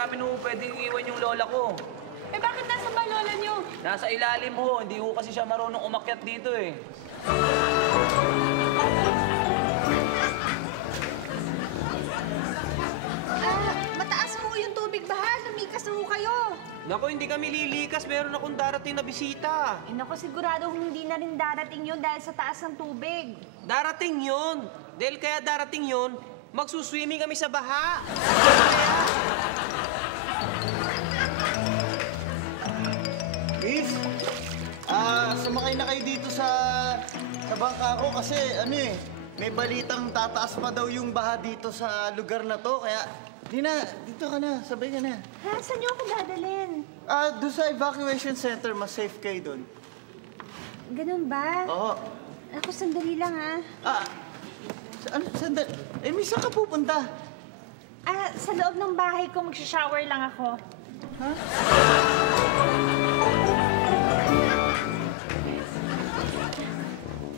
namin ho pwedeng iwan yung lola ko. Eh bakit nasa ba lola niyo? Nasa ilalim ho. Hindi ho kasi siya marunong umakyat dito eh. Mataas ho yung tubig bahal. Lumikas ho kayo. Naku, hindi kami lilikas. Meron akong darating na bisita. Eh naku, sigurado hindi na rin darating yun dahil sa taas ng tubig. Darating yun. Dahil kaya darating yun, magsuswimming kami sa baha. Miss, sumakay na kayo dito sa bangka ko kasi ano eh, may balitang tataas pa daw yung baha dito sa lugar na to. Kaya, dito ka na, sabay ka na. Ha? Saan niyo ako dadalhin? Doon sa evacuation center, mas safe kayo doon. Ganun ba? Oo. Ako, sandali lang ha. Sandali. Eh, miss, saan ka pupunta? Sa loob ng bahay ko, magsha-shower lang ako. Ha?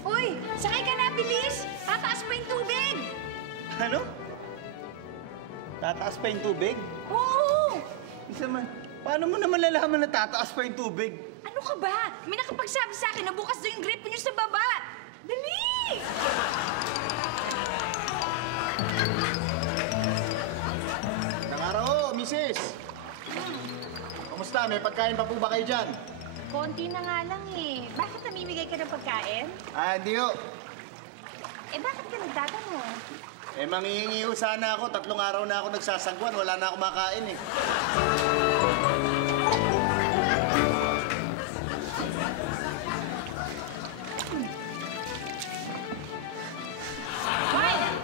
Uy! Sakay ka na, bilis! Tataas pa yung tubig! Ano? Tataas pa yung tubig? Oo! Isa man, paano mo naman lalaman na tataas pa yung tubig? Ano ka ba? May nakapagsabi sa akin na bukas daw yung grip niyo sa baba! Dali! Nang araw ho, misis! Kumusta? May pagkain pa po ba kayo dyan? Konti na nga lang eh. Bakit namimigay ka ng pagkain? Hindi ho. Eh bakit ka nagtatanong? Eh, manghihingi ho sana ako. 3 araw na ako nagsasagwan. Wala na ako makain eh.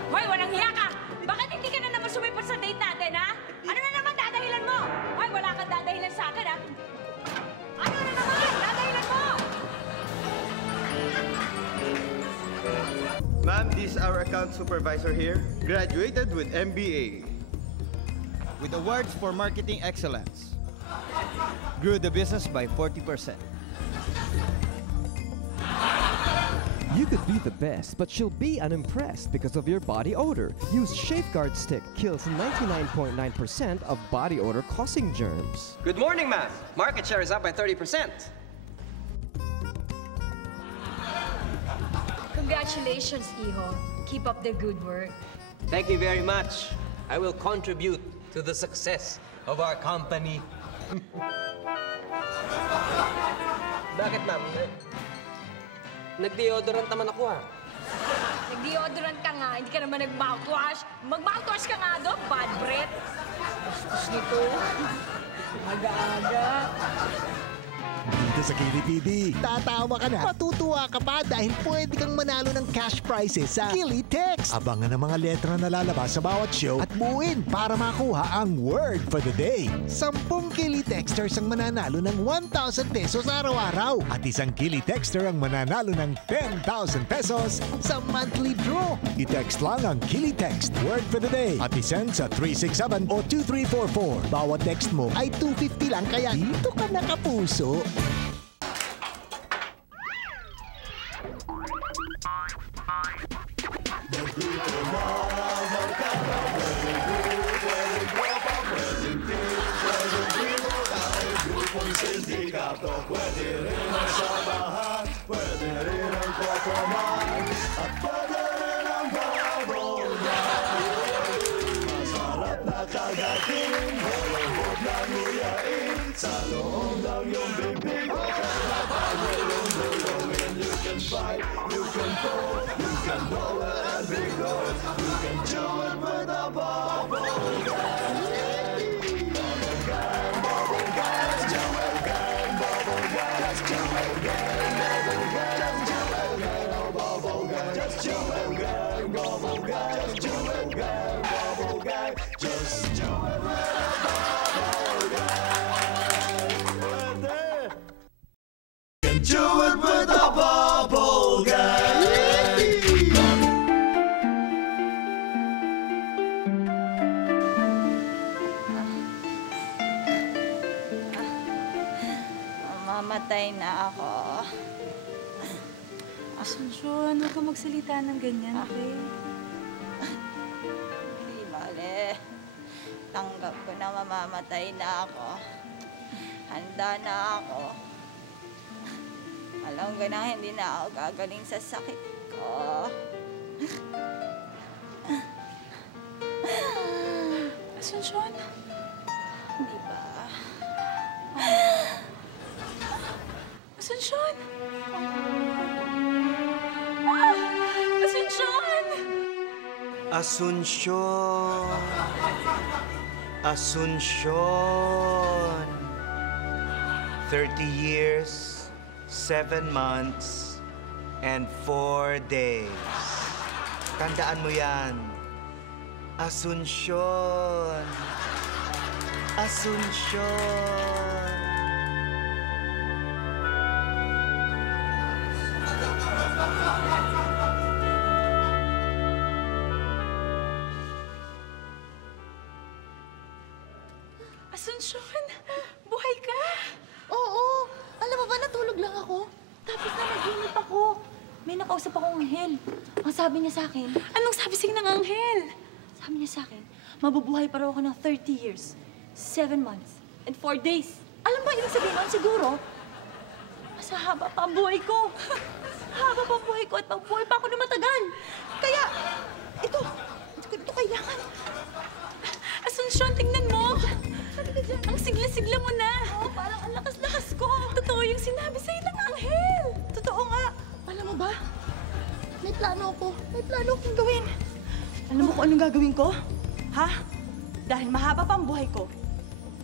Hoy! Walang hiya ka! Bakit hindi ka na naman sumipot sa date natin, ha? Ano na naman dadahilan mo? Hoy, wala kang dadahilan sa akin, ha? Ano na naman? Dadahilan mo! Ma'am, this is our account supervisor here. Graduated with MBA. With awards for marketing excellence. Grew the business by 40%. You could be the best, but she'll be unimpressed because of your body odor. Use Safeguard Stick. Kills 99.9% of body odor causing germs. Good morning, ma'am. Market share is up by 30%. Congratulations, Iho. Keep up the good work. Thank you very much. I will contribute to the success of our company. Bakit, ma'am? Nag-deodorant naman ako, ha? Nag-deodorant ka nga, hindi ka naman nag-mouthwash. Mag-mouthwash ka nga doon, bad breath. Kuskus nito. Aga-aga. Dito sa KDPD, tatawa ka na, matutuwa ka pa dahil pwede kang manalo ng cash prizes sa Kilitext. Abangan ang mga letra na lalabas sa bawat show at buuin para makuha ang word for the day. 10 Kilitexters ang mananalo ng 1,000 pesos araw-araw at isang Kilitexter ang mananalo ng 10,000 pesos sa monthly draw. I-text lang ang Kilitext word for the day at isend sa 367 o 2344. Bawat text mo ay 250 lang kaya dito ka nakapuso. Mamamatay na ako. Asunsyon, huwag ka magsalita ng ganyan, okay? Hindi bale. tanggap ko na mamamatay na ako. Handa na ako. Alam ko na hindi na ako gagaling sa sakit ko. Asunsyon? Di ba? Asunsyon? Asunsyon! Asunsyon. Asunsyon. 30 years, 7 months, and 4 days. Tandaan mo yan. Asunsyon. Asunsyon. Asunsyon, buhay ka! Oo. Alam mo ba, natulog lang ako. Tapos nanaginip ako. May nakausap akong anghel. Ang sabi niya sa akin, Anong sabi sa'yo ng anghel? sabi niya sa akin, mabubuhay pa raw ako ng 30 years, 7 months, and 4 days. Alam ba ibig sabihin nun? Siguro, mas haba pa ang buhay ko. Haba pa ang buhay ko at mabuhay pa ako na matagal. Kaya, ito kailangan. Asunsyon, tingnan mo! Ang sigla-sigla mo na! Oo, parang ang lakas-lakas ko. Totoo yung sinabi sa'yo ng anghel! Totoo nga. Alam mo ba, may plano ako. May plano akong gawin. Alam mo kung anong gagawin ko? Ha? Dahil mahaba pa ang buhay ko,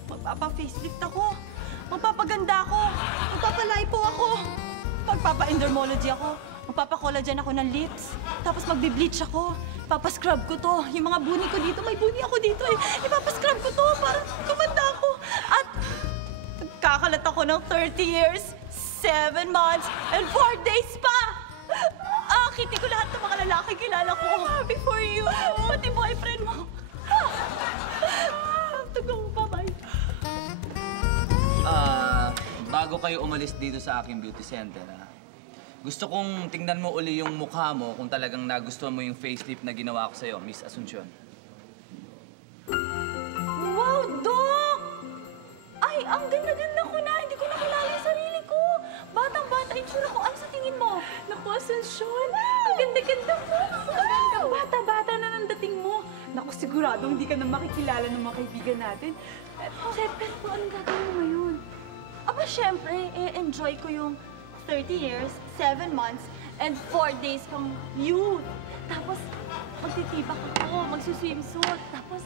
magpapa-facelift ako. Magpapaganda ako. Magpapalipo ako. Magpapa-endermology ako. Magpapa-collagen ako ng lips. Tapos magbe-bleach ako. Ipapascrub ko to. Yung mga buni ko dito, may buni ako dito eh. Ipapascrub ko to para gumanda ako. At kakalat ako ng 30 years, 7 months, and 4 days pa! Akitin ko lahat ng mga lalaki kilala ko. Happy for you! Pati boyfriend mo. Tugaw mo pa, bye. Bago kayo umalis dito sa aking beauty center, gusto kong tingnan mo uli yung mukha mo kung talagang nagustuhan mo yung facelift na ginawa ko sa'yo, Miss Asunsyon. Wow, Doc! Ay, ang ganda-ganda ko na. Hindi ko nakilala yung sarili ko. Batang-bata yung tsura ko. Ano sa tingin mo? Naku, Asunsyon! Ang ganda-ganda mo! Ang bata-bata na ng dating mo. Naku, sigurado hindi ka na makikilala ng mga kaibigan natin. Pero anong gagawin mo ngayon? Aba, syempre, enjoy ko yung 30 years, 7 months, and 4 days kang youth. Tapos, magtitibak ako, magsuswimsuit. Tapos,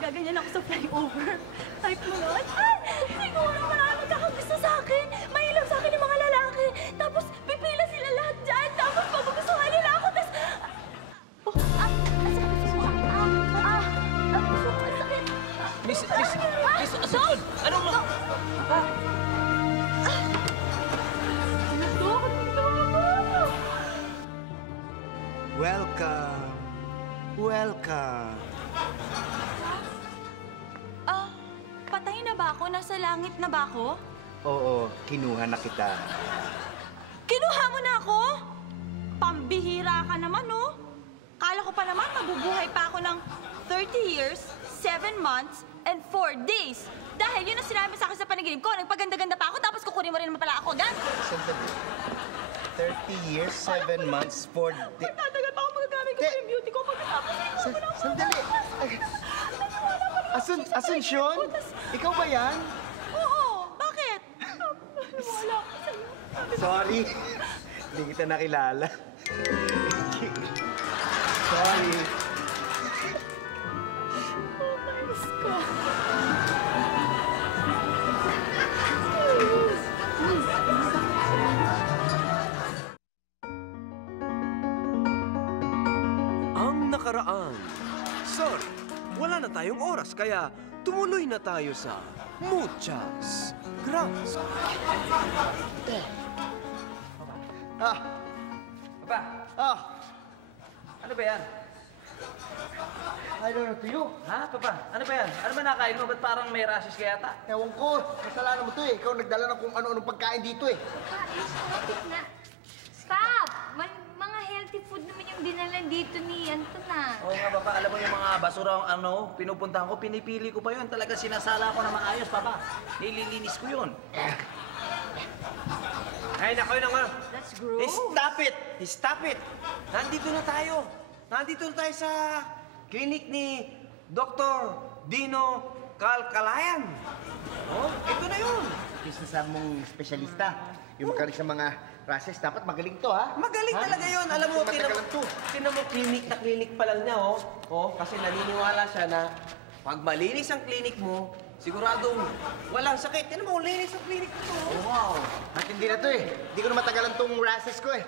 gaganyan ako sa flyover. Type mo nun. Ay! Siguro marami magkakagusto sa akin. Mahilang sa akin yung mga lalaki. Tapos, pipila sila lahat dyan. Tapos, magugustuhan nila ako. Tapos, ang sakit. Miss Asunsyon! Anong mo? Welcome. Welcome. Patay na ba ako? Nasa langit na ba ako? Oo, kinuha na kita. Kinuha mo na ako? Pambihira ka naman, no? Kala ko pa naman mabubuhay pa ako ng 30 years, 7 months, and 4 days. Dahil yun ang sinabi sa akin sa panaginip ko. Nagpaganda-ganda pa ako, tapos kukunin mo rin naman pala ako agad. Sandali. 30 years, 7 months, 4 days. Tatagal pa ako magagamit ko pa yung beauty ko pagkatapos. Sandali. Asunsyon? Ikaw ba yan? Oo, bakit? Wala ako sa'yo. Sorry. Hindi kita nakilala. Sorry. Ang nakaraan. Sorry, wala na tayong oras kaya tumuloy na tayo sa Muchas Gracias. Papa, ano ba yan? I don't know to you. Ha, Papa? Ano ba yan? Ano ba nakain mo? Ba't parang may rashes kaya yata? Ewan ko. Kasalanan mo to eh. Ikaw nagdala ng kung ano-anong pagkain dito eh. Stop! Mga healthy food naman yung dinalan dito ni Anton Oo nga, Papa. Alam mo yung mga basura pinupuntahan ko, pinipili ko pa yun. Talaga sinasala ko na maayos, Papa. Nililinis ko yun. Ay, nako yun nga. That's gross. Stop it! Stop it! Nandito na tayo. Nandito na tayo sa clinic ni Dr. Dino Calcalayan. Oh, ito na yun. Business mong espesyalista. Yung magaling sa mga rashes, dapat magaling to, ha? Magaling talaga yun. Alam mo, tinan mo, clinic na clinic pa lang niya, oh. Oh, kasi naniniwala siya na pag malinis ang clinic mo, siguradong walang sakit. Tinan mo, linis ang clinic mo. Oh, wow. Matindi na to, eh. Hindi ko na matagalan tong rashes ko, eh.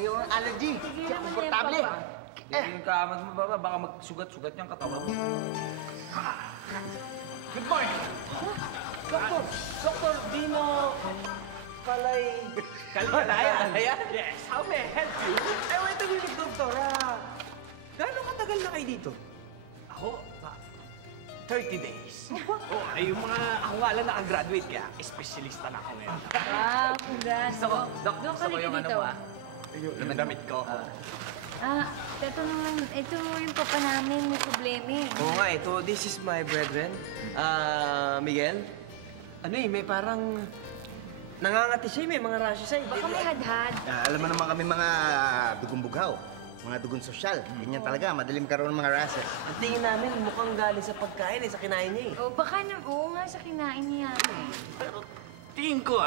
Ayaw ang allergy. Siya, komportable. Yung kaamad mo, Papa. Baka magsugat-sugat yung katawan mo. Good morning. Dr. Dino Calcalayan. Yes, how may I help you? Ay, wait a minute, Doktor. Gano'ng katagal na kayo dito? Ako, 30 days. Oh, ay yung mga, ako nga lang nakagraduate kaya espesyalista na ako ngayon. Wow, congrats. Gusto ko, Doc, Doc, gusto ko halika yung ano dito. mo, Yung damit ko. Ito naman, ito yung papa namin, may problema eh. Oo nga, ito, this is my brethren. Miguel, ano eh, may parang nangangati siya, may mga rashes ay. Baka may hadhad. Alam mo naman kami mga dugong bughaw. Mga dugon sosyal. Ganyan talaga, madalim karoon ng mga rashes. Ang tingin namin, mukhang galing sa pagkain sa kinain niya eh. O, baka na, oo nga, sa kinain niya. Pero tingin ko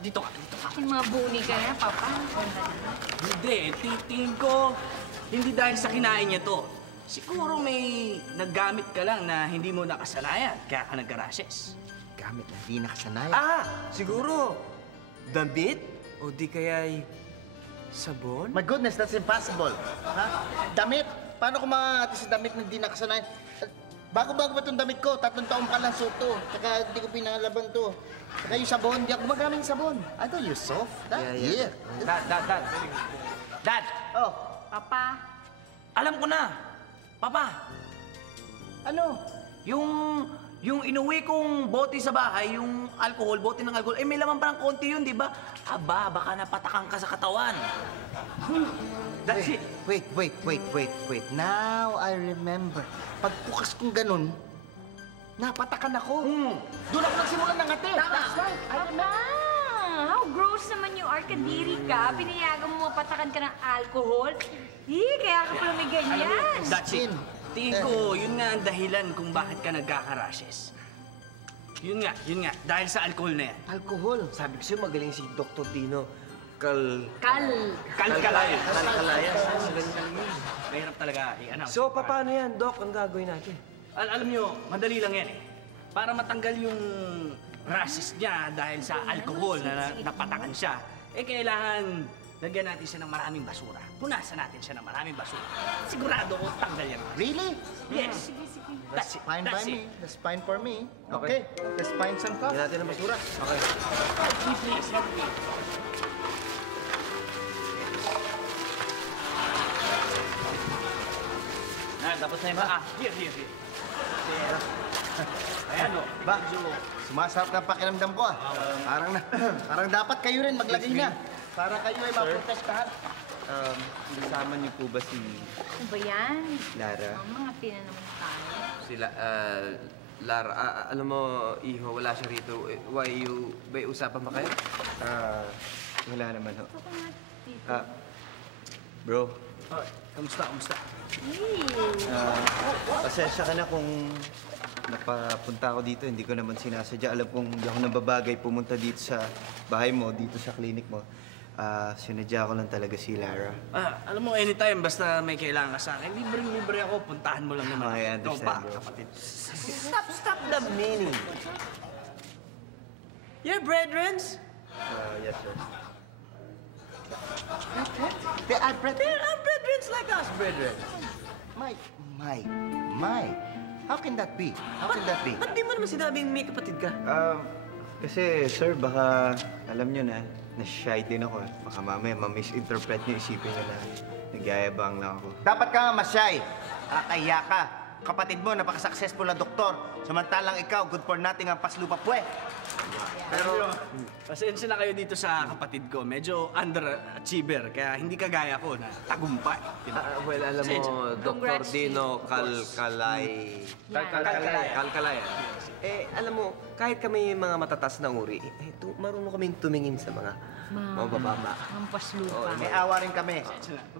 dito ka. Yung mga buni ka na, papa. Hindi, tingin ko, hindi dahil sa kinain niya to. Siguro may naggamit ka lang na hindi mo nakasanayan, kaya ka nagka-rashes. Gamit na di nakasanayan. Siguro, damit? O di kaya'y sabon? My goodness, that's impossible. Ha? Damit? Paano ko makakati sa damit na di nakasanayan? Bago-bago pa itong damit ko, 3 taong pa lang suot to. Tsaka hindi ko pinangalaban to. Tsaka yung sabon, di ako gumagamit ng sabon. I don't use soap. Yeah. Dad! Oh, Papa, Alam ko na! Papa! ano? Yung inuwi kong bote sa bahay, yung alcohol, bote ng alcohol, may laman parang konti yun, di ba? Aba, baka napatakan ka sa katawan. That's it. Wait. Now I remember. Pagpukas kong ganun, napatakan ako. Doon ako nagsimulan ng ngati. That's right. I Papa! remember. How gross naman yung arkadiri ka. Pinayagan mo mapatakan ka ng alcohol. Kaya ka pala may ganyan. That's it. Tingin ko, yun nga ang dahilan kung bakit ka nagkaka-rashes. Yun nga, dahil sa alcohol na yan. Alcohol. Sabi ko sa'yo, magaling si Dr. Dino Kalkalayan. Calcalayan. Mahirap talaga i-announce. So, paano yan, Doc? Ang gagawin natin? Alam nyo, madali lang yan eh. Para matanggal yung rashes niya dahil sa alcohol na napatakan siya, kailangan lagyan natin siya ng maraming basura. Punasan natin siya ng maraming basura. Sigurado ko tanggal yan. Really? Yes. That's it. Fine by That's it. me. That's fine for me. Okay. Let's find some coffee. Lagyan natin ng basura. Okay. Please, help me. Tapos na yung Here. Ayan o. Ba, sumasarap ng pakiramdam ko ah. Parang dapat kayo rin maglagay na. Para kayo ay maprotestahan. Kasama niyo po ba si Ano ba yan? Lara? Ang mga tinanong tayo. Sila, Lara, alam mo, Iho, wala siya rito. May usapan ba kayo? Wala naman ho. Ito ko nga dito. Bro, Kamusta? pasensya ka na kung napapunta ako dito. Hindi ko naman sinasadya. Alam kong hindi ako nababagay pumunta dito sa bahay mo, dito sa clinic mo. Sinadya ko lang talaga si Lara. Alam mo, anytime, basta may kailangan ka sa akin, libre ako, puntahan mo lang naman. I understand, bro. Kapatid. Stop the meaning. Your brethrens? Yes, sir. They are brethren. They're our brethrens like us, brethren. My. How can that be? How can that be? Ba't di mo naman sinabing may kapatid ka? Kasi, sir, baka alam nyo na shy din ako. Baka mamaya ma-misinterpret nyo, isipin nyo na nagyayabang lang ako. Dapat ka nga masyay. Kakahiya ka. kapatid mo, napaka-successful na doktor. Samantalang ikaw, good for nothing ang paslupa pwe. Pero, pasensya na kayo dito sa kapatid ko. Medyo underachiever, kaya hindi kagaya ko na tagumpay. Diba? Well, alam mo, Dr. Dino Calcalay. Alam mo, kahit kami mga matatas na uri, marunong kaming tumingin sa mga mabababa. Mampaslupa. May awa rin kami.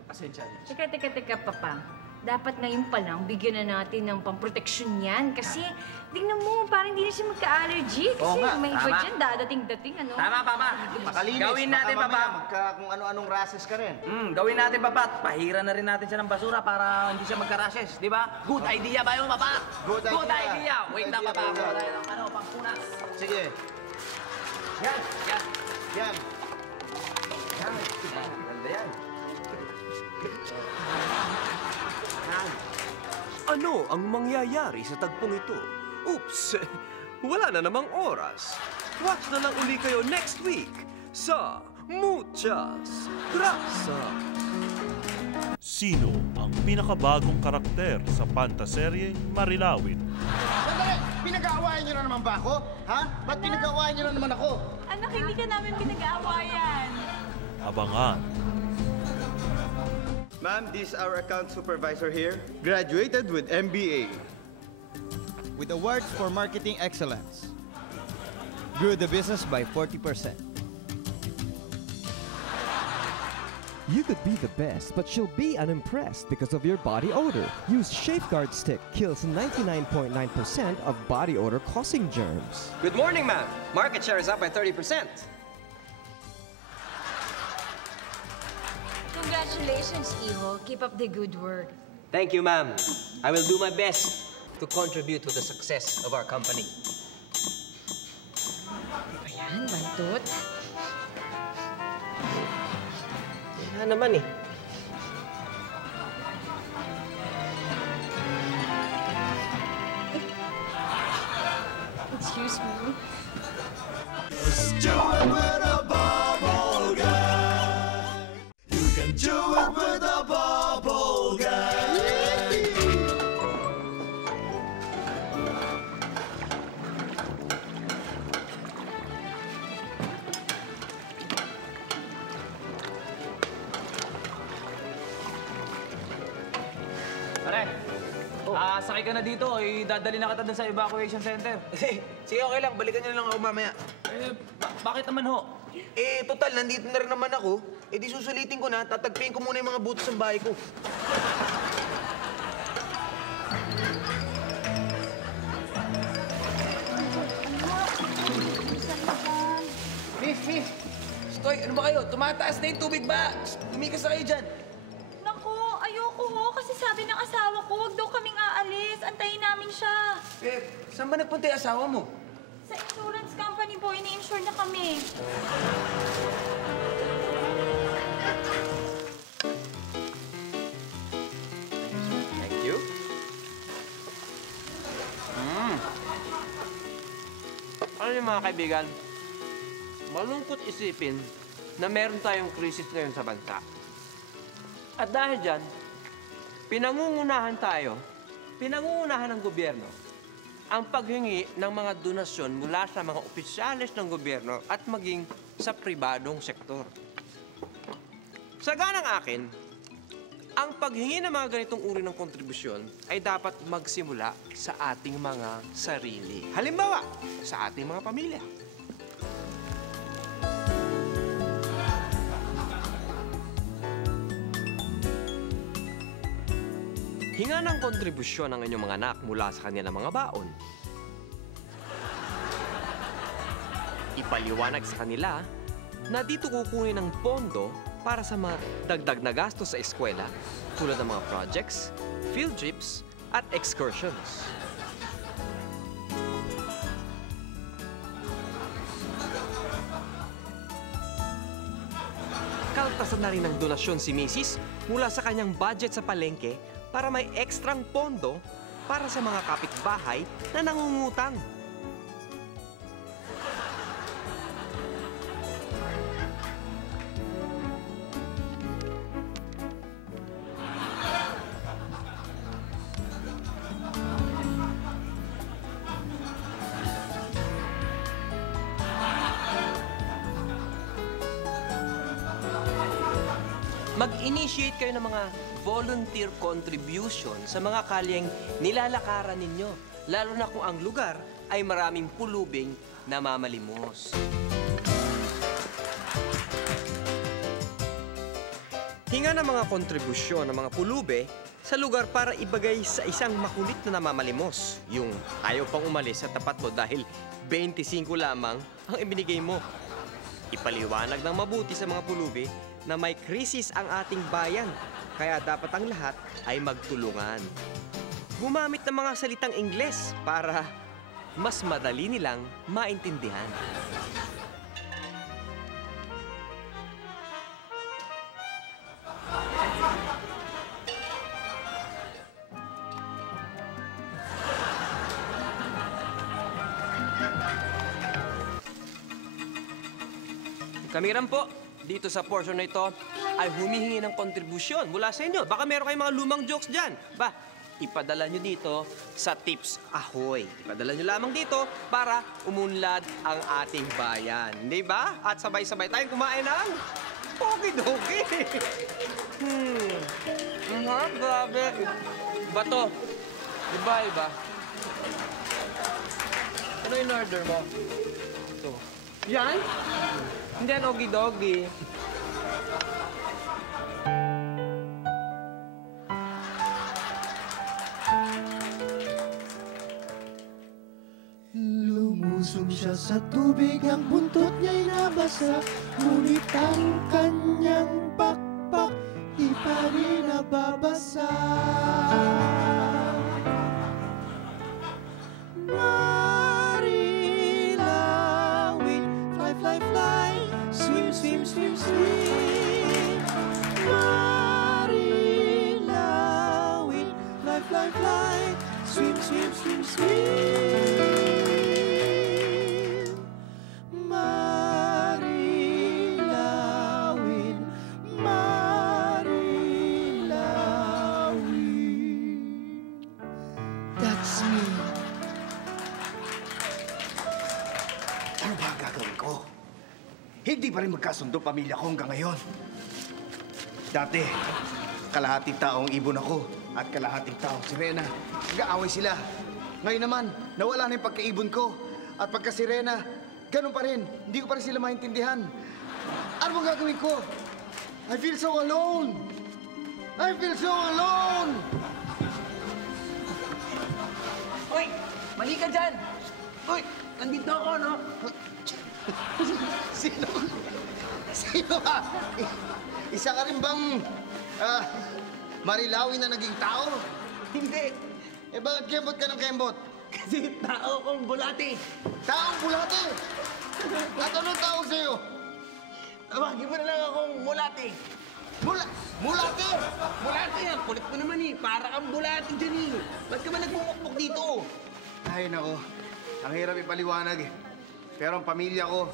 Pasensya niyo. Teka, Papa. Dapat ngayon pa lang, bigyan na natin ng pamproteksyon yan. Kasi, tingnan mo, parang hindi na siya magka-allergy. Kasi may iba dyan, dadating-dating, ano? Tama, Papa. Makalinis. Gawin natin, Baka Papa. mamaya kung ano-anong rases ka rin. Gawin natin, Papa. Pahira na rin natin siya ng basura para hindi siya magka-rashes, di ba? Good idea ba yun, Papa? Good idea. Wait lang, Papa. Kuha tayo ng pangpunas. Sige. Yan. Yan. Ganda yan. Ano ang mangyayari sa tagpong ito? Oops! Wala na namang oras. Watch na lang uli kayo next week sa Muchas Gracias! Sino ang pinakabagong karakter sa pantaseryeng Marilawin? Sandali! Pinag-aawayan niyo na naman ba ako? Ha? Ba't pinag-aawayan niyo na naman ako? Anak, hindi ka namin pinag-aawayan. Abangan. Ma'am, this is our account supervisor here. Graduated with MBA. With awards for marketing excellence. Grew the business by 40%. You could be the best, but she'll be unimpressed because of your body odor. Use Safeguard Stick. Kills 99.9% of body odor causing germs. Good morning, ma'am. Market share is up by 30%. Congratulations, Iho. Keep up the good work. Thank you, ma'am. I will do my best to contribute to the success of our company. Ayan, bantot. Wala naman eh. Excuse me. Pare, sakay ka na dito. Dadali na kita dun sa evacuation center. Sige, okay lang. Balikan niyo na lang ako mamaya. Bakit naman ho? Total, nandito na rin naman ako. Di susulitin ko na. Tatagpiin ko muna yung mga butos ng bahay ko. Miss! Stoy, ano ba kayo? Tumataas na yung tubig ba? Tumikas na kayo dyan. Naku, ayoko ho. Kasi sabi ng asawa ko, huwag daw kaming aalis. Antayin namin siya. Saan ba nagpunta yung asawa mo? Sa insurance company po, ini-insure na kami. Thank you. Ano yung mga kaibigan? Malungkot isipin na meron tayong krisis ngayon sa bansa. At dahil dyan, pinangungunahan ng gobyerno ang paghingi ng mga donasyon mula sa mga opisyalis ng gobyerno at maging sa pribadong sektor. Sa ganang akin, ang paghingi ng mga ganitong uri ng kontribusyon ay dapat magsimula sa ating mga sarili. Halimbawa, sa ating mga pamilya. Hinga ng kontribusyon ang inyong mga anak mula sa kanilang mga baon. Ipaliwanag sa kanila na dito kukunin ng pondo para sa mga dagdag na gastos sa eskwela tulad ng mga projects, field trips, at excursions. Kaltasan na rin ng donasyon si Mrs. mula sa kanyang budget sa palengke para may ekstrang pondo para sa mga kapitbahay na nangungutang. mag-initiate kayo ng mga volunteer contribution sa mga kalyeng nilalakaran ninyo. Lalo na kung ang lugar ay maraming pulubing namamalimos. Hinga ng mga kontribusyon ng mga pulube sa lugar para ibagay sa isang makulit na namamalimos. Yung ayaw pang umalis sa tapat mo dahil 25 lamang ang ibinigay mo. Ipaliwanag ng mabuti sa mga pulube na may krisis ang ating bayan, kaya dapat ang lahat ay magtulungan. Gumamit ng mga salitang Ingles para mas madali nilang maintindihan. Kami rin po, dito sa portion na ito, ay humihingi ng kontribusyon mula sa inyo. Baka meron kayong mga lumang jokes dyan. Ipadala nyo dito sa Tips Ahoy. Ipadala nyo lamang dito para umunlad ang ating bayan. Hindi ba? At sabay-sabay tayong kumain ng pogi-dogi. Grabe. Iba to. Iba. Ano yung order mo? Ito. Yan? Hindi yan ogi-dogi. Lumusong siya sa tubig, ang buntot niya'y nabasa, ngunit ang kanyang pakpak di pa rin nababasa. Marilawin, fly, fly, fly, swim, swim, swim, swim. Marilawin, fly, fly, fly, swim, swim, swim, swim. Hindi pa rin magkasundo pamilya ko hanggang ngayon. Dati, kalahating taong ibon ako at kalahating taong sirena. Nag-aaway sila. Ngayon naman, nawala na yung pagkaibon ko. At pagka-sirena, ganun pa rin. Hindi ko pa rin sila maintindihan. Ano bang gagawin ko? I feel so alone! I feel so alone! Hoy! Mali ka dyan! Hoy! Nandito ako, no? Sino ba? Isa ka rin bang marilawin na naging tao? Hindi. Bakit kembot ka ng kembot? Kasi tao kong bulati. Taong bulati? At anong tao sa'yo? Tawagin mo na lang akong bulati. Mulati? Bulati yan. Kulit mo naman eh. Para kang bulati dyan eh. Ba't ka ba nagmumukmuk dito? Ay, nako. Ang hirap ipaliwanag eh. Pero ang pamilya ko,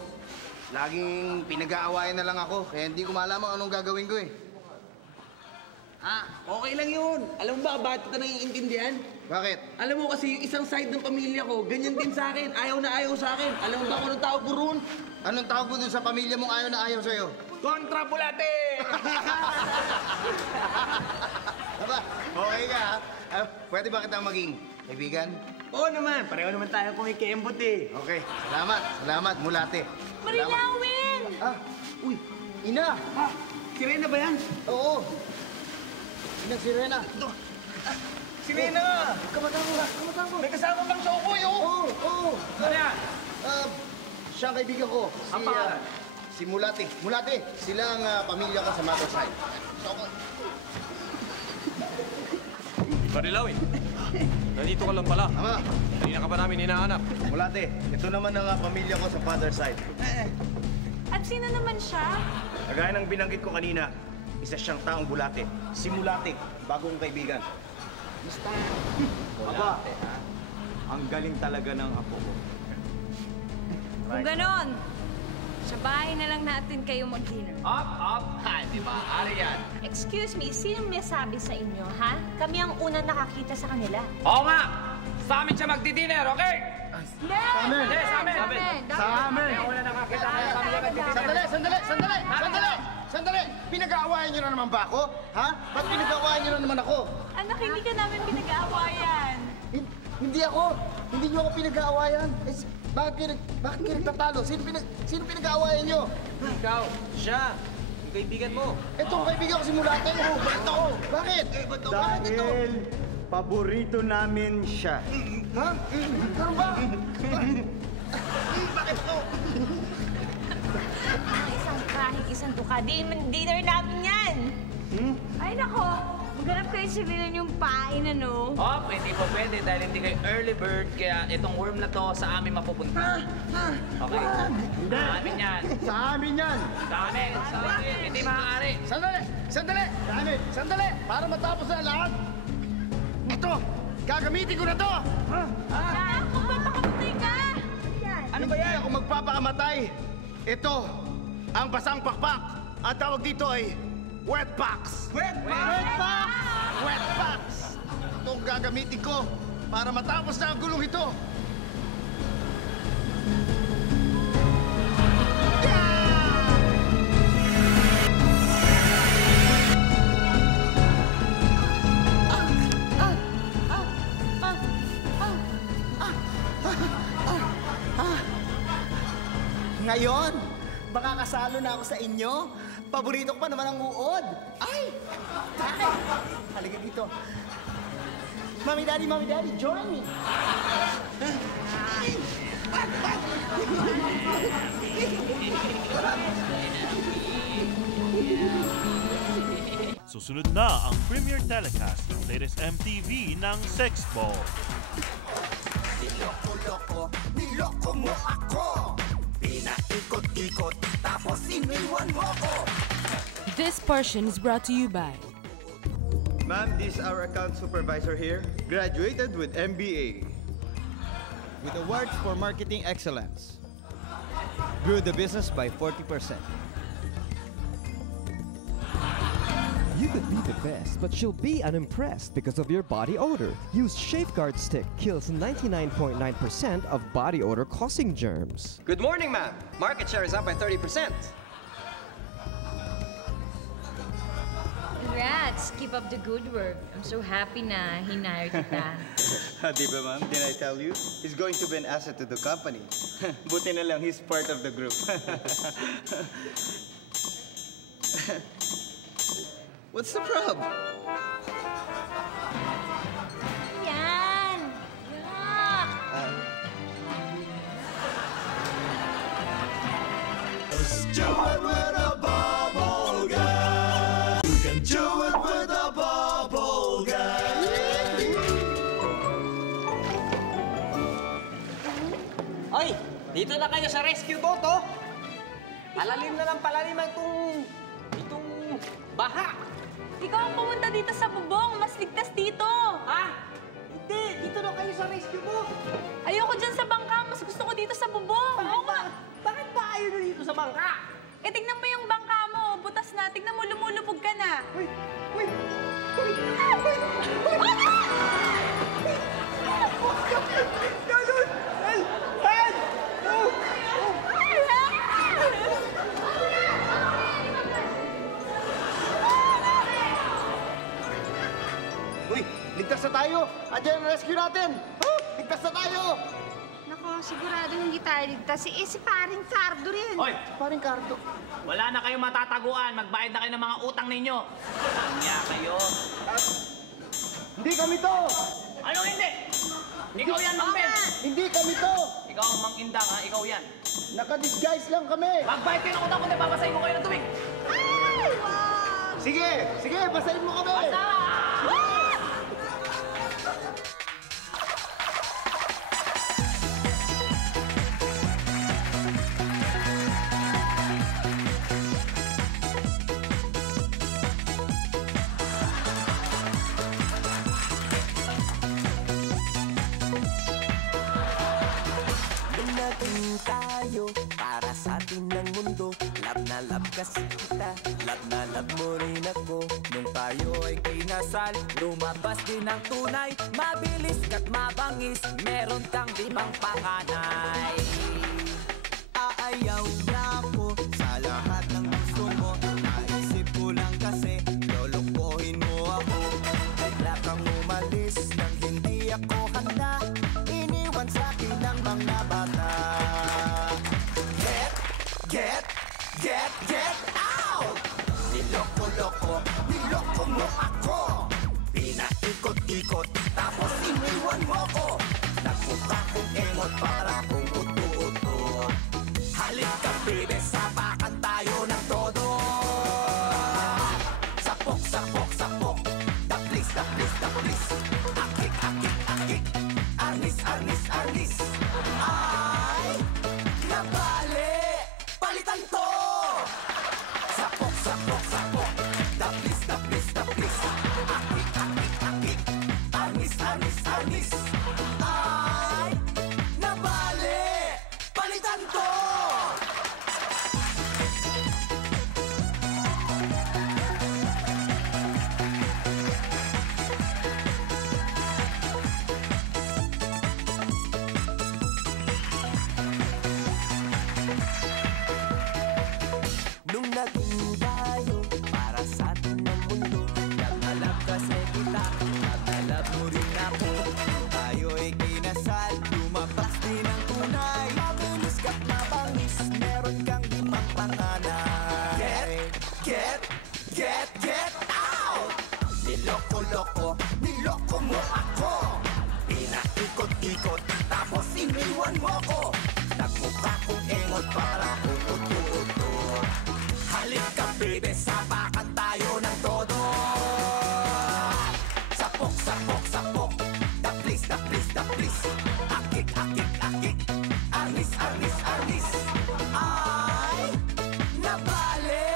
laging pinag-aawayan na lang ako. Kaya hindi ko malaman anong gagawin ko eh. Okay lang yun. Alam mo ba, bakit kita naiintindihan? Bakit? Alam mo kasi yung isang side ng pamilya ko, ganyan din sa akin. Ayaw na ayaw sa akin. Alam mo ba kung anong tawag ko roon? Anong tawag mo dun sa pamilya mong ayaw na ayaw sa'yo? Kontra bulate! Aba, okay ka ha? Pwede ba kita maging kaibigan? Oo naman. Pareho naman tayo kung ikembot eh. Okay. Salamat, mulate. Marilawin! Uy, ina! Sirena ba yan? Oo. Inang sirena. Sirena! Kamatang mo. May kasama bang sa ukoy, oh? Oo. Ano yan? Siya ang kaibigan ko. Ang pangalan? Si Mulate. Mulate, sila ang pamilya ko sa mother side. Marilawin, nandito ka lang pala. Ama. Kanina ka pa namin hinahanap. Mulate, ito naman ang pamilya ko sa father side. At sino naman siya? Kagaya ng binanggit ko kanina, isa siyang taong bulate. Si Mulate, bagong kaibigan. Aba, ang galing talaga ng apo ko. Kung ganon, sa bahay na lang natin kayo mag-dinner. Di ba? Ari yan. Excuse me, sino may sabi sa inyo, ha? Kami ang unang nakakita sa kanila. Oo nga! Sa amin siya magdi-dinner, okay? Hindi! amin! Sa amin! Sa amin! Una nakakita tayo kami magdi-dinner. Sandali! Sandali! Pinag-aawayan niyo na naman ba ako? Ha? Ba't pinag-aawayan niyo na naman ako? Anak, hindi ka namin pinag-aawayan. Hindi ako! Hindi niyo ako pinag-aawayan. Eh, bakit kayo nagtatalo? Sino pinag-aawayan niyo? Ikaw, siya, yung kaibigan mo. Itong kaibigan ko si Mulate. Oh, bakit ako? Bakit? Bakit ito? Dahil paborito namin siya. Ha? Ganun ba? Bakit ito? Isang kahit isang tuka. Dinner namin yan. Ay, nako. Maghanap kayo sa villain yung pain, ano? Oh, pwede dahil hindi kayo early bird, kaya itong worm na to sa amin mapupunta. Okay. Sa amin yan. Sa amin yan! Sa amin. Hindi maaari. Sandali! Sandali! Para matapos na lahat, ito! Gagamitin ko na to! Ah, magpapakamatay ka! Ano ba yan? Ako magpapakamatay. Ito, ang basang pakpak. Ang tawag dito ay wet packs. Wet packs! Wet packs! Ito ang gagamitin ko para matapos na ang gulong ito. Ngayon, makakasalo na ako sa inyo. Paborito ko pa naman ang uod. Ay! Halika dito. Mami, Daddy, join me. Susunod na ang premiere telecast ng latest MTV ng Sex Ball. Niloko mo ako. Pinaikot-ikot, tapos iniwan mo ko. This portion is brought to you by... Ma'am, this is our account supervisor here. Graduated with MBA. With awards for marketing excellence. Grew the business by 40%. You could be the best, but she'll be unimpressed because of your body odor. Use Safeguard Stick. Kills 99.9% of body odor causing germs. Good morning, ma'am. Market share is up by 30%. Congrats! Keep up the good work. I'm so happy na hinire kita. Di ba, ma'am? Didn't I tell you? He's going to be an asset to the company. Buti na lang, he's part of the group. What's the problem? Yan! Yak! Just do it with a bubble gun. You can do it with a bubble gun. Oy, dito na kayo sa rescue boat, oh. Palalim na ng palalim itong baha. Ikaw ang pumunta dito sa bubong. Mas ligtas dito. Ha? Hindi. Dito na kayo sa rescue boat. Ayoko dyan sa bangka. Mas gusto ko dito sa bubong. Bakit ba ayaw na dito sa bangka? Eh, tignan mo yung bangka mo. Butas na. Tignan mo, lumulubog ka na. Uy! Uy, ligtas na tayo! Andiyan ang rescue natin! Ligtas na tayo! Nako, sigurado hindi tayo ligtas. Si paring Cardo rin. Hoy! Paring Cardo. Wala na kayong matataguan. Magbayad na kayo ng mga utang ninyo. Kanya kayo. Hindi kami to! Anong hindi? Ikaw yan, Mang Ben! Hindi kami to! Ikaw ang Mang Indang, ha? Ikaw yan. Naka-disguise lang kami! Magbayad kayo ng utang kundi babasahin ko kayo ng tubig. Sige! Sige, basahin mo kami! Basta! Tayo para sa atin ng mundo. Love na love kasi kita, love na love mo rin ako. Nung tayo ay kinasal, lumabas din ang tunay. Mabilis ka't mabangis, meron kang 5 panganay. Aayaw na ako sa lahat ng gusto mo. engot para kung uto-uto. Halika baby, sapakan tayo ng todo. Sapok, sapok, sapok, daplis, daplis, daplis. Akik, akik, akik, arnis, arnis, arnis. Ay, nabali, palitan to. Sapok, sapok, sapok, daplis, daplis, daplis. Akik, akik, akik, arnis, arnis, arnis. Ay, nabali, palitan to. Nung naging tayo para sa atin ang mundo, nag-alab kasi kita, nag-alab mo rin ako. Tayo ay kinasal, lumabas din ang tunay. Mabilis ka't mabangis, meron kang limang panganay. Get out! Niloko-loko, niloko mo ako. Pinaikot-ikot, tapos iniwan mo ko. Nagmukha kong engot para kung uto-uto. Halika baby, sapakan tayo ng todo. Sapok, sapok, sapok, daplis, daplis, daplis. Akik, akik, akik, arnis, arnis, arnis. Ay, nabali,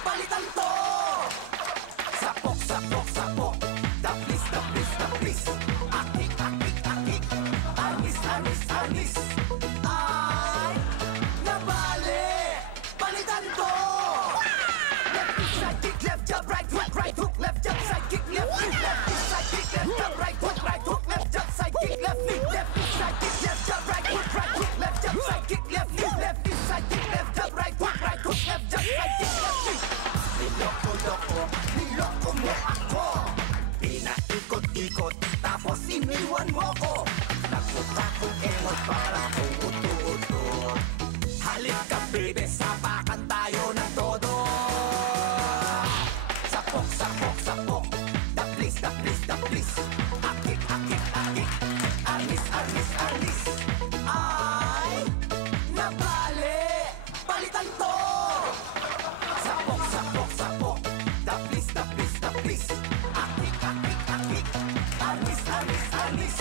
palitan to. Sapok, sapok, sapok, daplis, daplis, daplis. Akik, akik, akik, arnis, arnis, arnis. Ay, nabali, palitan to. Left hook, side kick, left jab, right hook, left jab, side kick, left hook, left hook, side kick, left jab, right hook, left jab, side kick, left knee, left hook, side kick, left jab, right hook, left jab, side kick, left knee, left hook, side kick, left jab, right hook, left jab, side kick, left knee. Niloko-loko, niloko mo ako. Pinaikot-ikot, tapos iniwan mo ko. Nagmukha kong engot para kung uto-uto. Halika baby, sapakan tayo ng todo. Sapok, sapok, sapok, daplis, daplis, daplis. Akik, akik, akik, arnis, arnis, arnis. Ay, nabali, palitan to. Sapok, sapok, sapok, daplis, daplis, daplis. Akik, akik, akik, arnis, arnis, arnis.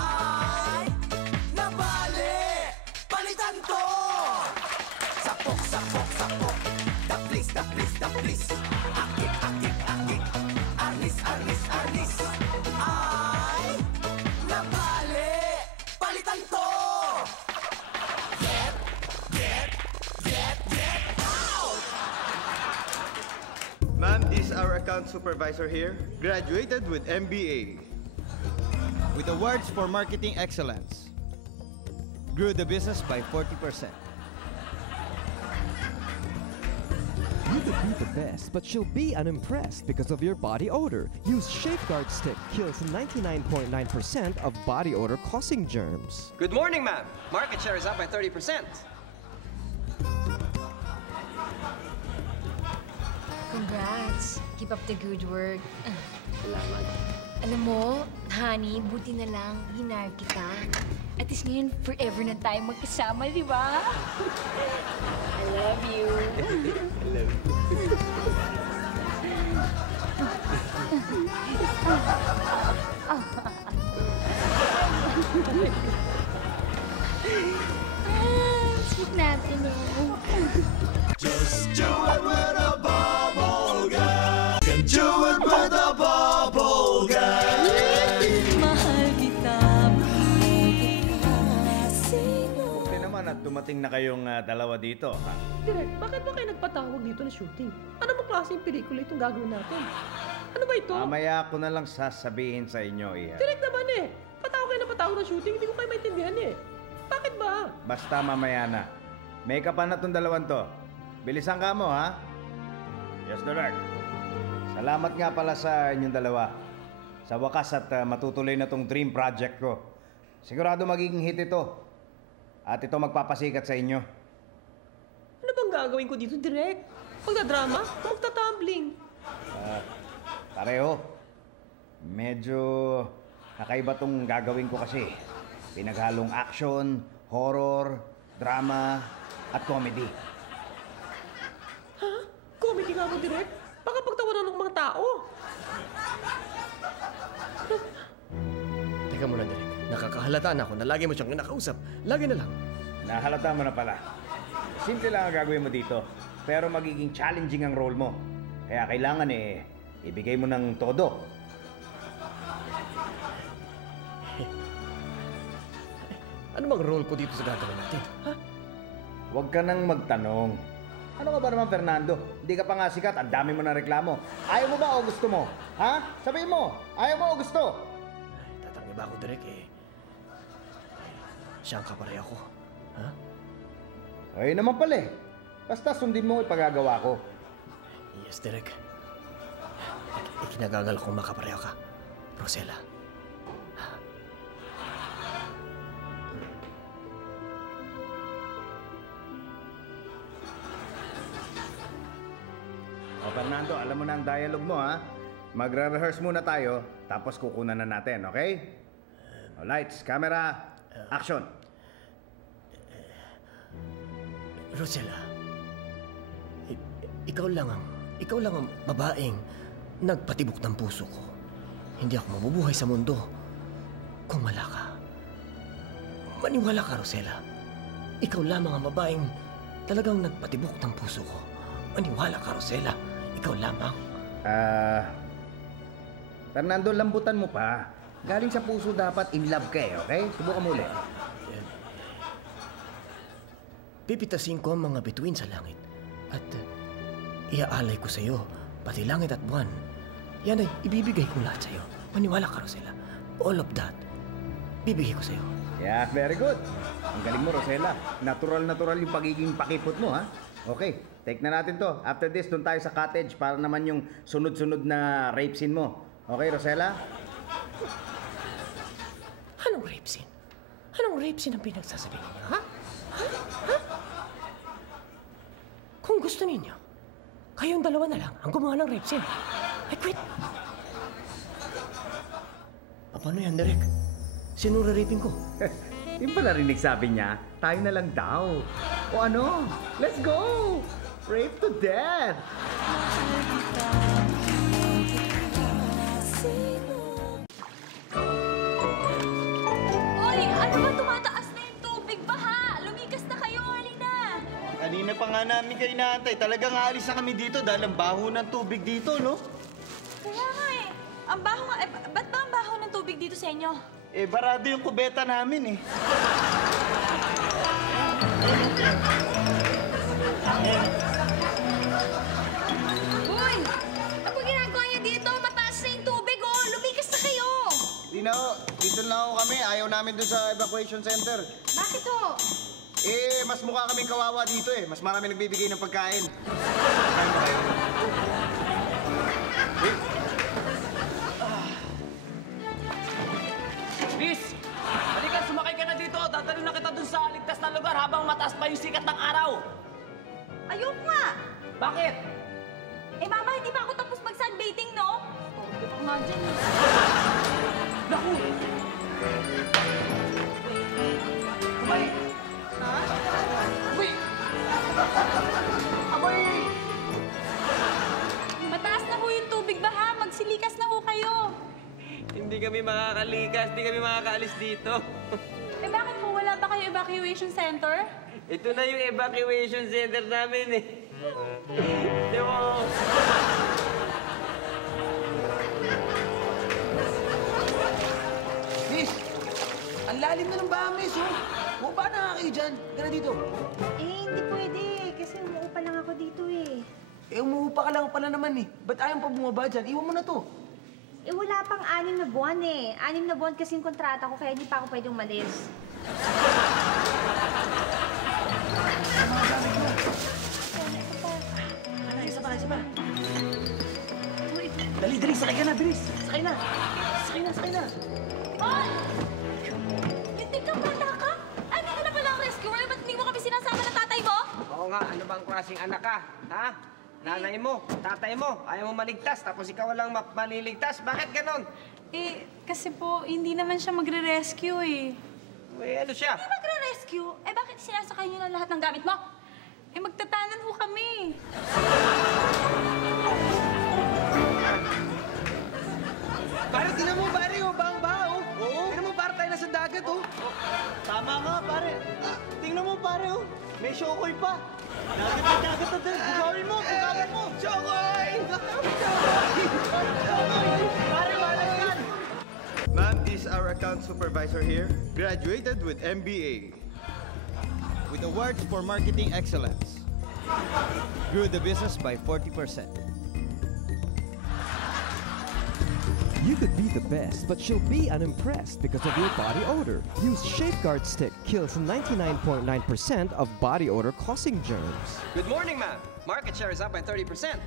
Ay, nabali, palitan to. Sapok, sapok, sapok, daplis, daplis, daplis. Akik, akik, akik, arnis, arnis, arnis. Ay, nabali, palitan to. Get out! Ma'am, this is our account supervisor here. Graduated with MBA. With awards for marketing excellence. Grew the business by 40%. You could be the best, but she'll be unimpressed because of your body odor. Use Safeguard Stick. Kills 99.9% of body odor causing germs. Good morning, ma'am. Market share is up by 30%. Congrats. Keep up the good work. Salamat. Alam mo, honey, buti na lang hinar kita. At least ngayon, forever na tayo magkasama, di ba? I love you. I love Sweet natin eh. Just do it with a bubble gum. Can do it with a bubble gum. Mahal kita, mahal kita. Buti naman at dumating na kayong dalawa dito, ha? Direk, bakit ba kayo nagpatawag dito na shooting? Ano ba klaseng pelikula itong gagawin natin? Ano ba ito? Mamaya ko na lang sasabihin sa inyo, Iha. Direk naman eh. Patawag kayo na patawag ng shooting, hindi ko kayo maintindihan eh. Bakit ba? Basta mamaya na. May ka pa na itong dalawan to. Bilisan ka mo, ha? Yes, Direk. Salamat nga pala sa inyong dalawa. Sa wakas at matutuloy na tong dream project ko. Sigurado magiging hit ito. At ito magpapasikat sa inyo. Ano bang gagawin ko dito, Direk? Magdadrama? Magtatumbling? Pareho. Medyo kakaiba tong gagawin ko kasi. Pinaghalong action, horror, drama, at comedy. Ha? Comedy nga mo, Direk? Baka pagtawanan ng mga tao. Teka muna, Direk. Nakakahalata na ako na lagi mo siyang nakausap. Lagi na lang. Nahalata mo na pala. Simple lang ang gagawin mo dito. Pero magiging challenging ang role mo. Kaya kailangan ibigay mo ng todo. Ano bang role ko dito sa gagawin natin? Ha? Huwag ka nang magtanong. Ano ka ba naman, Fernando? Hindi ka pa nga sikat. Ang dami mo na reklamo. Ayaw mo ba o gusto mo? Ha? Sabihin mo. Ayaw mo o gusto? Tatanggi ba ako, Direk? Siyang kapareho ko. Ha? Ay naman pala Basta sundin mo ipagagawa ko. Yes, Direk. Ikinagagal kong makapareho ka, Rosella. O Fernando, alam mo na ang dialogue mo, ha? Magre-rehearse muna tayo, tapos kukunan na natin, okay? O, lights, camera, action! Rosella, ikaw lang ang babaeng nagpatibok ng puso ko. Hindi ako mabubuhay sa mundo kung wala ka. Maniwala ka, Rosella. Ikaw lamang ang babaeng talagang nagpatibok ng puso ko. Maniwala ka, Rosella. Ikaw lamang. Fernando, lambutan mo pa. Galing sa puso dapat in love ka okay? Subukan mo ulit. Pipitasin ko ang mga bituin sa langit at iaalay ko sa iyo, pati langit at buwan. Yan ay ibibigay ko lahat sa iyo. Maniwala ka, Rosella. All of that, bibigay ko sa iyo. Yeah, very good. Ang galing mo, Rosella. Natural yung pagiging pakipot mo, ha? Okay, take na natin to. After this, doon tayo sa cottage para naman yung sunod-sunod na rape scene mo. Okay, Rosella? Anong rape scene? Anong rape scene ang pinagsasabi niyo, ha? Kung gusto ninyo, kayong dalawa na lang ang gumawa ng rape scene. I quit. Paano yan, Derek? Sino ra-raping ko? Yung pala rinig sabi niya, tayo na lang daw. O ano? Let's go! Rape to death! Oy, ano ba tumataas na yung tubig? Baha! Lumikas na kayo, halina! Kanina pa nga namin kayo inaantay. Talagang aalis na kami dito dahil ang baho ng tubig dito, no? Kaya nga ang baho nga. Ba't ba ang baho ng tubig dito sa inyo? Barado yung kubeta namin Uy! Ano po ginagawa niyo dito? Mataas na yung tubig, oh! Lumikas na kayo! Di na, dito na ako kami. Ayaw namin dun sa evacuation center. Bakit ho? Mas mukha kaming kawawa dito Mas marami nagbibigay ng pagkain. Kain ba kayo? Miss! Halika, sumakay ka na dito. Dadalhin na kita dun sa ligtas na lugar habang mataas pa yung sikat ng araw. Ayoko nga! Bakit? Mama, hindi pa ako tapos mag-sunbathing, no? Sorry ko nga dyan. Naku! Abay! Ha? Abay! Abay! Mataas na ho yung tubig ba, ha? Magsilikas na ho kayo. Hindi kami makakalikas, hindi kami makakaalis dito. Bakit po? Wala ba kayo evacuation center? Ito na yung evacuation center namin Di mo. Miss! Ang lalim na ng baha, Miss, oh! Bumaba na nga kayo dyan. Gana dito. Hindi pwede. Kasi umuupa lang ako dito Umuupa ka lang pala naman Ba't ayaw pa bumaba dyan? Iwan mo na to. Wala pang 6 na buwan 6 na buwan kasi yung kontrata ko kaya hindi pa ako pwedeng umalis. Isa pa. Dali, sakay ka na, bilis. Sakay na. Paul! Hindi ka bata ka? Ay, hindi ka na palang rescuer. Ba't hindi mo kami sinasama ng tatay mo? Oo nga, ano bang klaseng anak ka? Ha? Nanay mo, tatay mo, ayaw mo maligtas, tapos ikaw lang maliligtas. Bakit ganon? Kasi po, hindi naman siya magre-rescue Eh, ano siya? Hindi magre-rescue. Eh, bakit sinasakay niyo na lahat ng gamit mo? Eh, magtatanan ho kami. Pare, tingnan mo, pare, oh, bang-bao. Oo. Tingnan mo, pare, tayo nasa dagat, oh. Tama nga, pare. Tingnan mo, pare, oh. May shokoy pa. Dagat na din. Bugawin mo. Shokoy! Pare, walang yan. Ma'am, this is our account supervisor here. Graduated with MBA. With awards for marketing excellence. Grew the business by 40%. You could be the best, but she'll be unimpressed because of your body odor. Use Safeguard Stick. Kills 99.9% of body odor causing germs. Good morning, ma'am. Market share is up by 30%.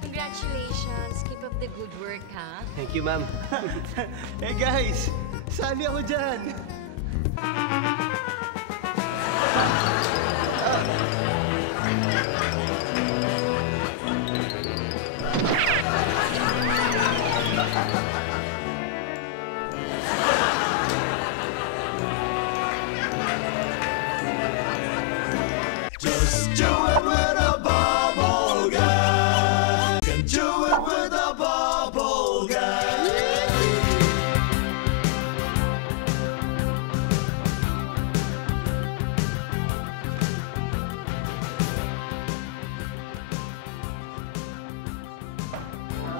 Congratulations. Keep up the good work, ha? Thank you, ma'am. Hey guys, sali ako dyan. Just do it with a bubble gun. Can do it with a bubble gun.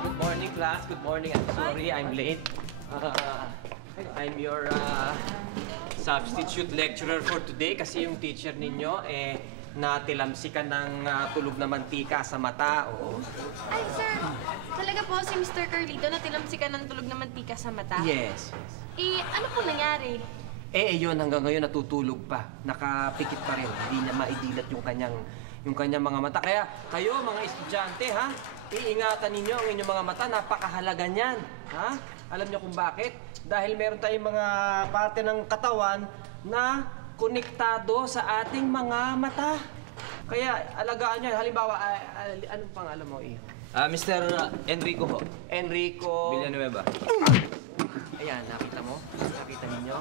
Good morning, class. Good morning. I'm sorry, I'm late. I'm your substitute lecturer for today kasi yung teacher ninyo, natilamsikan ng tulog na mantika sa mata. Oo. Ay, sir. Talaga po si Mr. Carlito natilamsikan ng tulog na mantika sa mata? Yes. Eh, ano po nangyari? Yun, hanggang ngayon natutulog pa. Nakapikit pa rin. Hindi niya maidilat yung kanyang mga mata. Kaya kayo, mga estudyante, ha? Iingatan ninyo ang inyong mga mata. Napakahalaga niyan. Ha? Alam niyo kung bakit? Dahil meron tayong mga parte ng katawan na konektado sa ating mga mata. Kaya alagaan niyo. Halimbawa, anong pangalan mo, Iho? Mr. Enrico ho. Enrico Villanueva. Ayan, nakita mo? Nakita ninyo?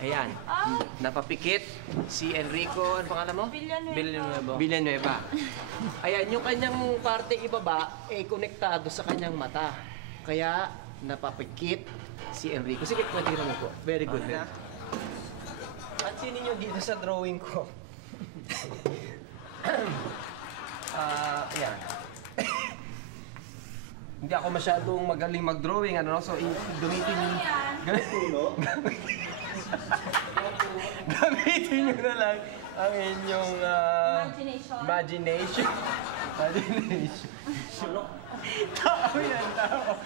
Ayan, napapikit si Enrico. Ano pangalan mo? Villanueva. Ayan, yung kanyang parte ibaba, konektado sa kanyang mata. Kaya, napapikit si Enrico. Sige, pwede naman po. Very good. Pansinin nyo dito sa drawing ko. Ayan. Hindi ako masyadong magaling mag-drawing, ano, so gamitin nyo. Gamitin nyo na lang ang inyong imagination. Tao yan, tao.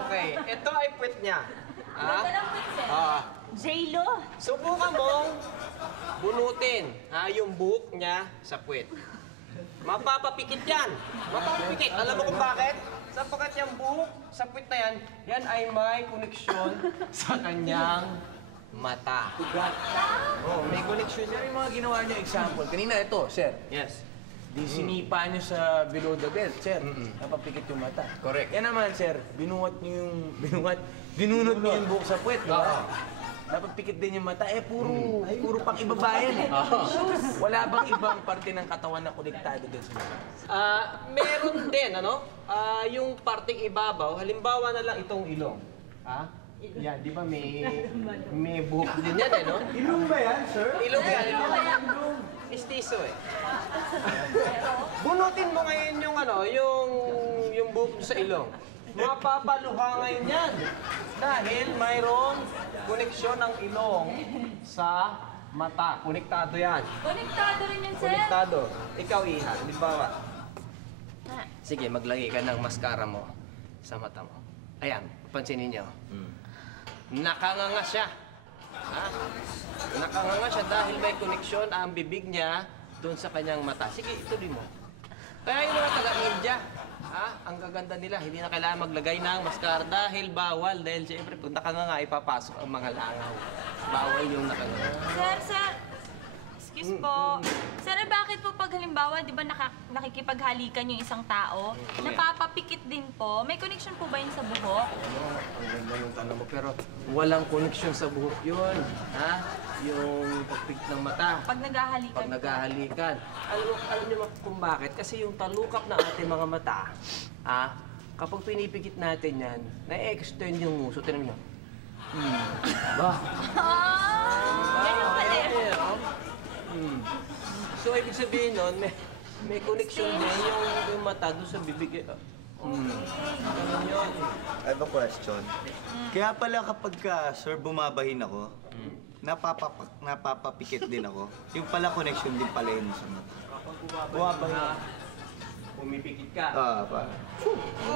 Okay, ito ay puwet niya. J-Lo. Subukan mong bunutin yung buhok niya sa puwet. Mapapapikit yan. Mapapapikit. Alam mo kung bakit? Sapagkat yung buhok sa puwet na yan, yan ay may koneksyon sa kanyang mata. May connection. Sir, yung mga ginawa niyo example. Kanina ito, sir. Yes. Di sinipa niyo sa below the belt, sir. Napapikit yung mata. Correct. Yan naman, sir. Binunot niyo yung buhok sa puwet, di ba? Napapikit din yung mata. Puro pang ibaba yan eh. Wala bang ibang parte ng katawan na konektado din sa mata? Meron din, ano? Yung parteng ibabaw, halimbawa na lang itong ilong. Yan, di ba may buhok din yan, eh, no? Ilong ba yan, sir? Ilong yan, ilong. Mistiso, eh. Bunutin mo ngayon yung, yung buhok sa ilong. Mapapaluha ngayon yan. Dahil mayroong koneksyon ng ilong sa mata. Konektado yan. Konektado rin yan, sir. Konektado. Ikaw, Iha, halimbawa. Sige, maglagay ka ng mascara mo sa mata mo. Ayan, pansinin niyo. Nakanganga siya. Nakanganga siya dahil may koneksyon ang bibig niya doon sa kanyang mata. Sige, ituloy mo. Kaya yung mga taga-India, ang gaganda nila, hindi na kailangan maglagay ng mascara dahil bawal. Dahil siyempre, pag nakanganga, ipapasok ang mga langaw. Bawal yung nakanganga. Sir, excuse po. Sir, bakit po pag halimbawa, di ba nakikipaghalikan yung isang tao, napapapikit din po? May connection po ba yun sa buhok? Ang ganda ng tanong mo, pero walang connection sa buhok yun. Ha? Yung pagpikit ng mata. Pag naghahalikan. Pag naghahalikan. Alam niyo kung bakit? Kasi yung talukap ng ating mga mata, kapag pinipikit natin yan, na-extend yung nguso. Tinan mo. Ba? Ganun pala yun. So, ibig sabihin nun, may connection din yung mata doon sa bibig. Ganun yun. I have a question. Kaya pala kapag sir, bumabahin ako, napapapikit din ako. Yung pala connection din pala yun sa mata. Bumabahin. Pumipikit ka. Pa.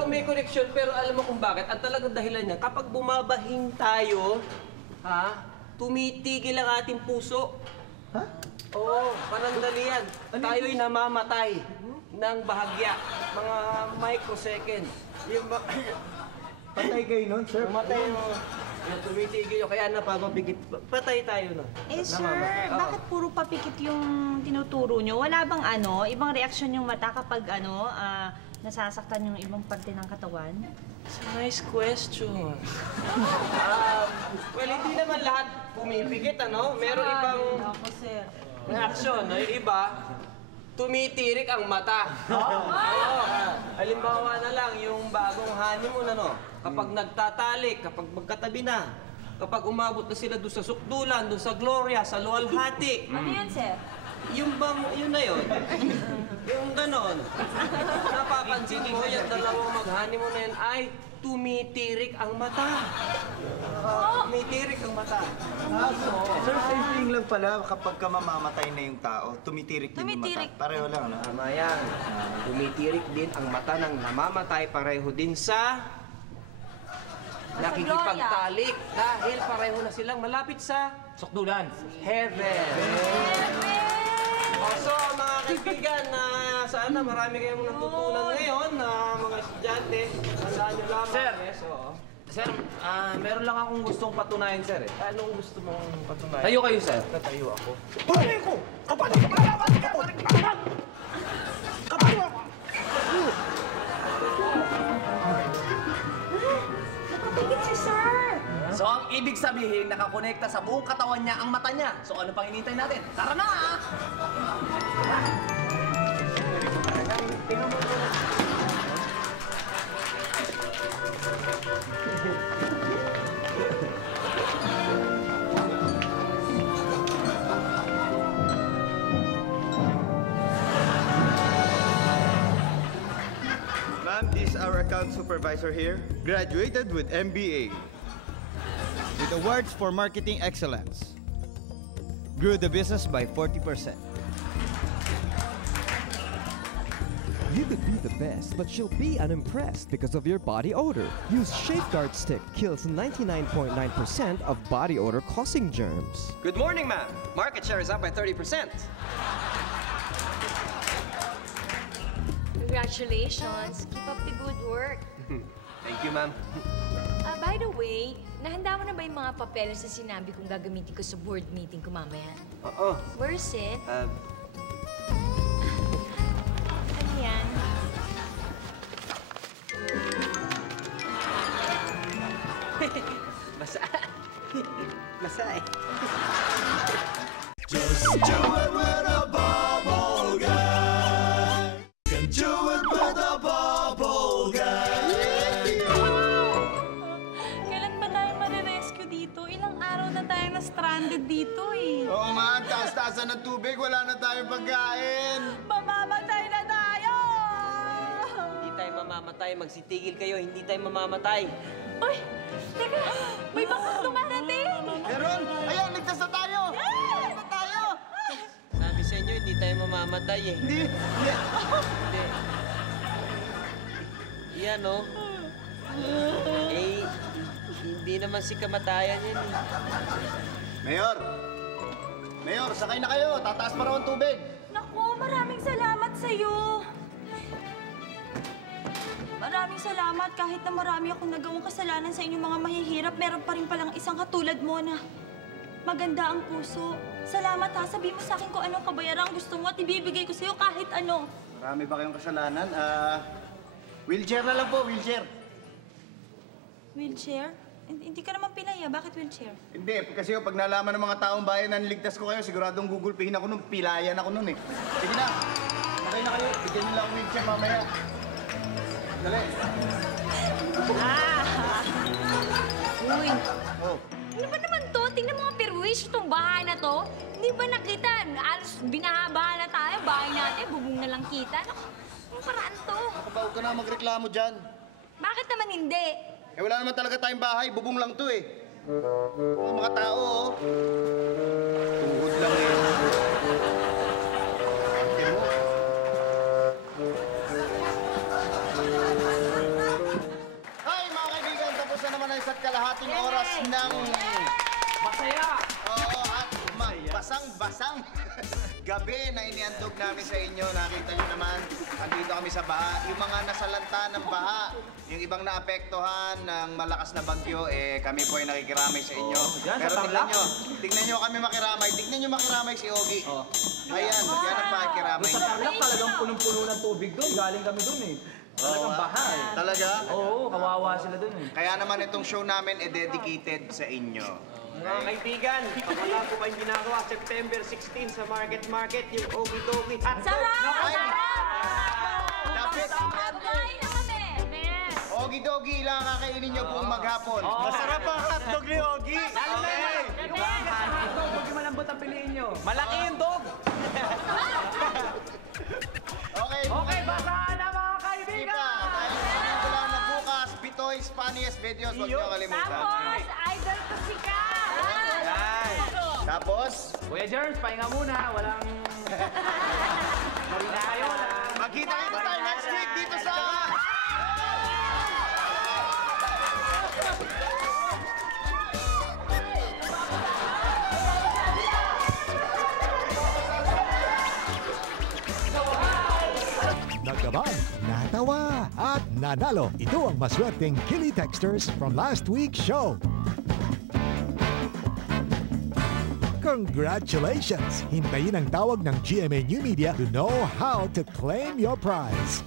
May connection, pero alam mo kung bakit? Ang talagang dahilan niya, kapag bumabahing tayo, tumitigil ang ating puso. Oo, panandali yan. Tayo'y namamatay ng bahagya. Mga microseconds. Patay kayo nun, sir? Pumatay yung tumitigil yun, kaya napapapikit. Patay tayo nun. Sir, bakit puro papikit yung tinuturo nyo? Wala bang ibang reaksyon yung mata kapag nasasaktan yung ibang parte ng katawan? It's a nice question. Well, hindi naman lahat pumipikit, Meron ibang reaksyon. Yung iba, tumitirik ang mata. Halimbawa na lang, yung bagong honeymoon, kapag nagtatalik, kapag magkatabi na, kapag umabot na sila doon sa sukdulan, doon sa Gloria, sa luwalhati. Ano yan, sir? Yun na yun. Yung ganon. Napapansin mo, yung dalawang mag-honeymoon na yun ay tumitirik ang mata. Tumitirik ang mata. Sir, same thing lang pala kapag mamamatay na yung tao, tumitirik din yung mata. Pareho lang, Tama yan. Tumitirik din ang mata ng namamatay, pareho din sa nakikipagtalik. Dahil pareho na silang malapit sa sukdulan. Heaven. So, mga kaibigan, sana marami kayong natutunan ngayon na mga estudyante. Tandaan nyo lamang. Sir, meron lang akong gustong patunayan, sir. Anong gusto mong patunayan? Tayo kayo, sir. Tatayo ako. Pare ko! Kapatid ko! Kapatid ko! Nakapikit si sir! So, ang ibig sabihin, nakakonekta sa buong katawan niya ang mata niya. So, ano pang hinihintay natin? Tara na! Ma'am, this is our account supervisor here. Graduated with MBA. With awards for marketing excellence. Grew the business by 40%. You could be the best, but she'll be unimpressed because of your body odor. Use Safeguard Stick. Kills 99.9% of body odor causing germs. Good morning, ma'am. Market share is up by 30%. Congratulations. Keep up the good work. Thank you, ma'am. By the way, nahanda mo na ba yung mga papeles na sinabi kong gagamitin ko sa board meeting ko mamaya? Oo. Where's it? Ano yan? Basa. Basa eh. Just do it with a bubble guy. Can do it with a bubble guy. Kailan ba tayo marirescue dito? Ilang araw na tayo na-stranded dito eh. Oo nga, taas-taasan ng tubig, wala na tayong pagkain. Mamamatay na tayo! Hindi tayo mamamatay. Magsitigil kayo. Hindi tayo mamamatay. Uy! Teka! May bangkang dumarating! Meron! Ayan, ligtas na tayo! Ligtas na tayo! Sabi sa inyo, hindi tayo mamamatay eh. Hindi. Hindi. Yan, oh. Eh, hindi naman si kamatayan yan eh. Mayor! Mayor, sakay na kayo. Tataas pa raw ang tubig. Naku, maraming salamat sa'yo. Maraming salamat. Kahit na marami akong nagawang kasalanan sa inyong mga mahihirap, meron pa rin palang isang katulad mo na Maganda ang puso. Salamat ha. Sabihin mo sa akin kung anong kabayaran gusto mo at ibibigay ko sa'yo kahit ano. Marami ba kayong kasalanan? Wheelchair na lang po, wheelchair. Wheelchair? Hindi ka naman pinaya. Bakit wheelchair? Hindi, kasi pag nalaman ng mga taong bayan na niligtas ko kayo, siguradong gugulpihin ako nun, pilayan ako nun eh. Sige na, okay na kayo. Bigyan nila akong wheelchair mamaya. Dali. Uy, ano ba naman to? Tingnan mo ang perwish itong bahay na to. Hindi ba nakita? Alos binahabahan na tayo. Bahay natin, bubong na lang kita. Anong paraan to? Ako ba, huwag ka na magreklamo dyan. Bakit naman hindi? Eh wala naman talaga tayong bahay, bubong lang to eh. Mga tao, oh. Tuhod lang eh. Ate mo. Hi mga kaibigan, tapos na naman ang isa't kalahating oras ng... Masaya! Oo, at basang-basang gabi na iniandog namin sa inyo. Nakita nyo naman, andito kami sa baha. Yung mga nasalanta ng baha, yung ibang naapektuhan ng malakas na bagyo, eh kami po ay nakikiramay sa inyo. Pero tignan nyo kami makiramay. Tignan nyo makiramay si Ogie. Ayan, yan ang makikiramay. Sa Tarlac talagang punong-puno ng tubig doon. Galing kami doon eh. Talagang baha eh. Talaga? Oo, kawawa sila doon eh. Kaya naman itong show namin ay dedicated sa inyo. Mga kaibigan, wala ko pa yung ginagawa September 16 sa Market, yung Ogie Dogie hotdog. Ogie Dogie, ilang kakainin nyo buong maghapon. Masarap ang hotdog ni Ogie. Huwag yung malambot ang piliin nyo. Malaki yung dog. Okay, basahan na mga kaibigan. Dahil sabihin ko lang na bukas, Pitoy's funniest videos, huwag nyo kalimutan. Tapos, idol ko si Ka. Tapos? Kuya Jerms, pahinga muna. Walang... Marina kayo. Magkita-kita tayo next week dito sa... Nagabang, natawa, at nanalo. Ito ang maswerteng Kili Texters from last week's show. Congratulations! Hintayin ang tawag ng GMA New Media to know how to claim your prize.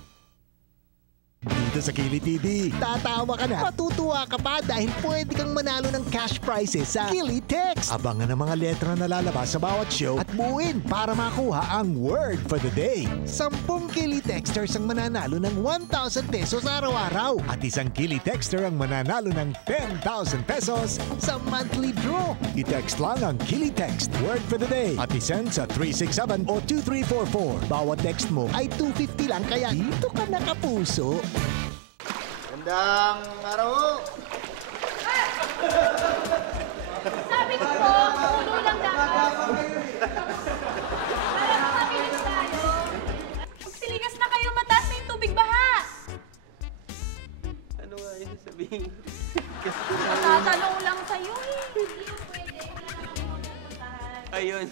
Dito sa Kili TV, tatawa ka na, matutuwa ka pa dahil pwede kang manalo ng cash prizes sa Kili Text. Abangan ang mga letra na lalabas sa bawat show at buuin para makuha ang word for the day. 10 Kili Texters ang mananalo ng 1,000 pesos araw-araw at isang Kili Texter ang mananalo ng 10,000 pesos sa monthly draw. I-text lang ang Kili Text word for the day at isend sa 367 o 2344. Bawat text mo ay 250 lang kaya dito ka nakapuso. Gandang araw! Sabi ko po, puno lang dapat. Para makabilis tayo. Magsiligas na kayo, mataas na yung tubig baha. Ano nga yun sabihin? Natatanong lang sa'yo eh. Ayun.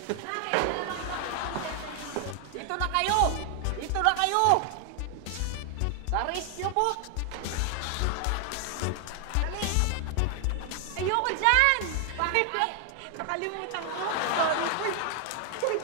Dito na kayo! Dito na kayo! Sa rescue book! Ayoko dyan! Bakit? Nakalimutan ko. Sorry. Uy!